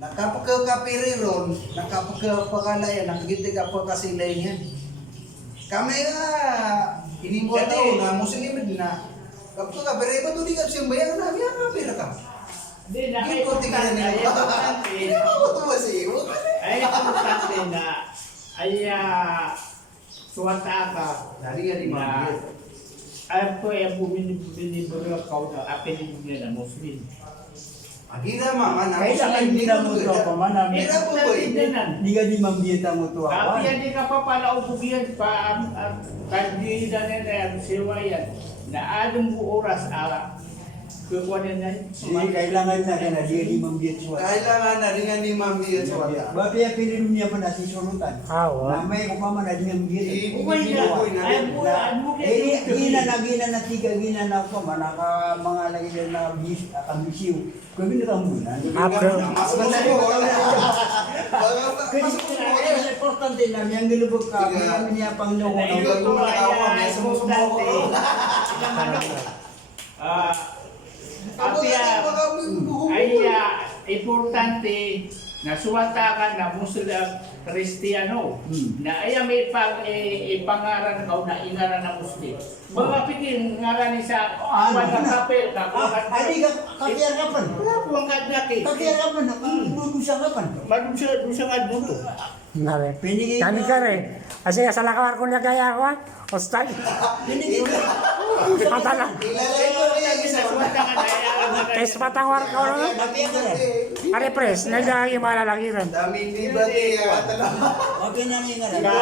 nakapagkapiriron, nakapagkapakalayan, nakikitig ako kasilay niya. Kami nga, inimbuan tao na Muslim na. Kapag kapiri ba ito di ka siyang bayan na, biya kapira ka. Hindi, Hindi ko tingnan nila. Hindi mo ito ba siya? ay importante na ay suwata ka Dari nga di na mga ay po ay bumibili ako na apelin niya na Muslim. Agira mama, Kailangan hindi na mo ito ako man. Hira po ba Hindi ka di mambiyeta mo ito ako. Tapi yan di ka pa pala ubugian pa kandi na yan siwayan na adong oras kukuha na Hindi, kailangan na ka na di ka di mambiyet suwat. Kailangan na rin nga ni mami at wala. Bapi ang pinilin niya pa na si Sulutan. Na may kumama na di mambiyet. Uy na ay po mo Gina na tiga, gina na ako, manaka mga lagi na kambisiw. Kung hindi ka muna. Mas madali mo. Kasi importante na yung gilubog ka, may niya pang nung importante na suwata ka na Muslim Kristiyano na ay may ipangaran ka na ingaran na Muslim. Mga pikin ngaran ni sa mga kapel ka. Ay, di ka kakiyarapan. Wala po ang kadlaki. Kakiyarapan, dudusapan. Madusya nga dito. Nare. Pinigay Kami ka rin. Kasi sa lakawar ko niya kaya ako, hostal. Pinigay ka. Patala. Ilalay ko rin Sa suwata ka na Kaya patangwar ka rin. Are pres, nagdagi malalagiran. Dami hindi ba niya? Okay na nga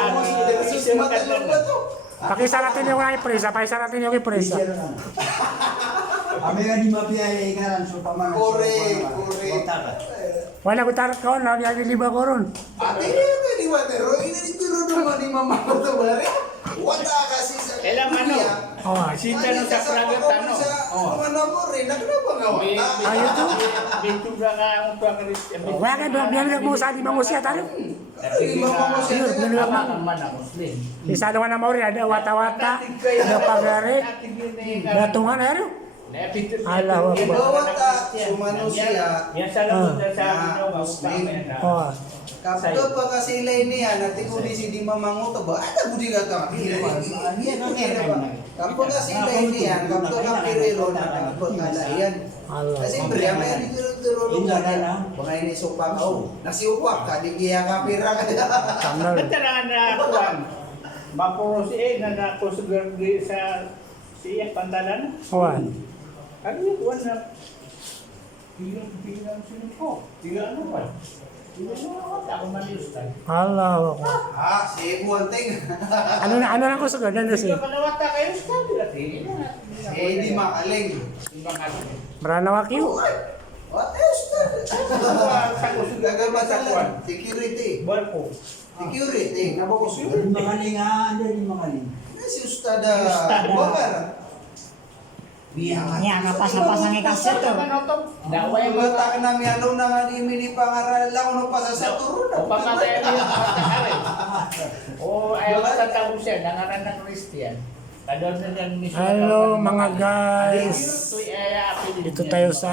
Pakisa natin yung ay presa, pakisa natin yung presa. Kami nga di mapiyay ikaran so pamana. Correct. Wala ko tarot ko, nagyagi liba ko ron. Ate niya di ba pero inanituro naman ni mama ko to ba rin? Wala kasi sa Kailang ano? Oh, Sinta no sa pragat ano? Ano mo rin, nagnapa nga wala. Ayun to. Bintu ba nga ang Kristiyano? Wala ka doon, biyan mo sa di mangusya talo. Muslim. Isa doon na mauri, ada wata-wata, ada pagare, ada tungan ero. Allah Akbar. Bawata, sumano siya. Yan sa loob na sa Muslim. Oh, Kapag pa kasi ilay niya, natikuli si di mamanguto ba? Ada budi ka ka. Kapag kasi ilay niya, kapag kapirero na kapagkalayan. Allah Kasi Akbar. beri, may dituro-turo ka. Mga ini supak ako. Nasiupak ka, di kaya kapira ka. Sandal. Katalaan na kuwan. Mapuro si na nakusugar sa siya pantalan. Awan. Ano yung kuwan na bilang sinuko? Bilang ano ba? Ako maniustan. Allah Akbar. Si Buanteng. Ano lang ko sa ganun Hindi siya. ka panawata kayo sa dati. Di makaling. Marana wakyo. What is that? Gagabatalan. Security. Barko. Security. Nabakos yun. Di makaling nga, di makaling. Si Ustada Bakar. Yan, napasa-pasa ng kaseto. Daway mo. Mata ka namin ano na nga di mini pangaral lang ano pa sa turo na. O pamatay mo yung pagkakari. O ayaw ka tatawag siya, nangaran ng Christian. Kadol na yan mismo. Hello mga guys. Dito tayo sa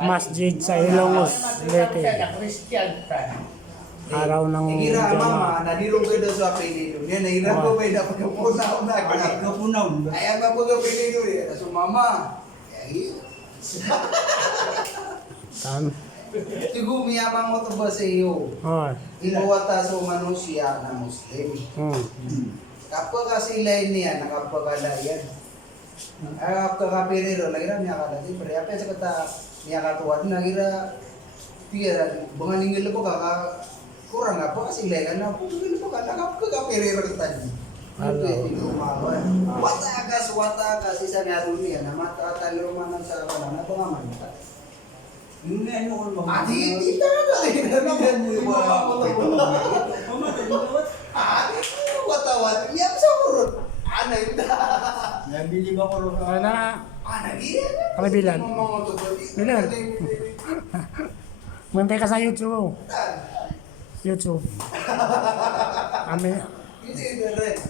masjid sa Ilongos, Leyte. Christian ka. Araw ng Igira Juma. mama, nadirong ko daw sa apelido. Yan, nahirap ko ba yung dapat kapunaw na. Kapunaw. Ayaw nga po apelido eh. So mama, Tan. siguro miyamang mo to ba sa iyo? Oh. Inuwata sa manusia na Muslim. Kapag kasi lain niya, nakapagalayan. Kapag kapiriro, lagi na niya kalati. Pero apa sa kata niya katuwad, nagira, tira, bangalingil po ka, kurang nga po kasi lain na, putugil po ka, nakapagkapiriro kita niya. Pwede lumawan. Watakas, isa nga rin niya, na matatalo man sa kanan, na pangaman. Yung ano ko mga... Hindi talaga rin. Ano mo yung mga... Watawat, niya sa kurot. Ano yun? Nabili ba ko rin? Ano? Nagiyan. Kalabilan. Bilan. Mantay ka sa YouTube. YouTube. Amin. Hindi rin.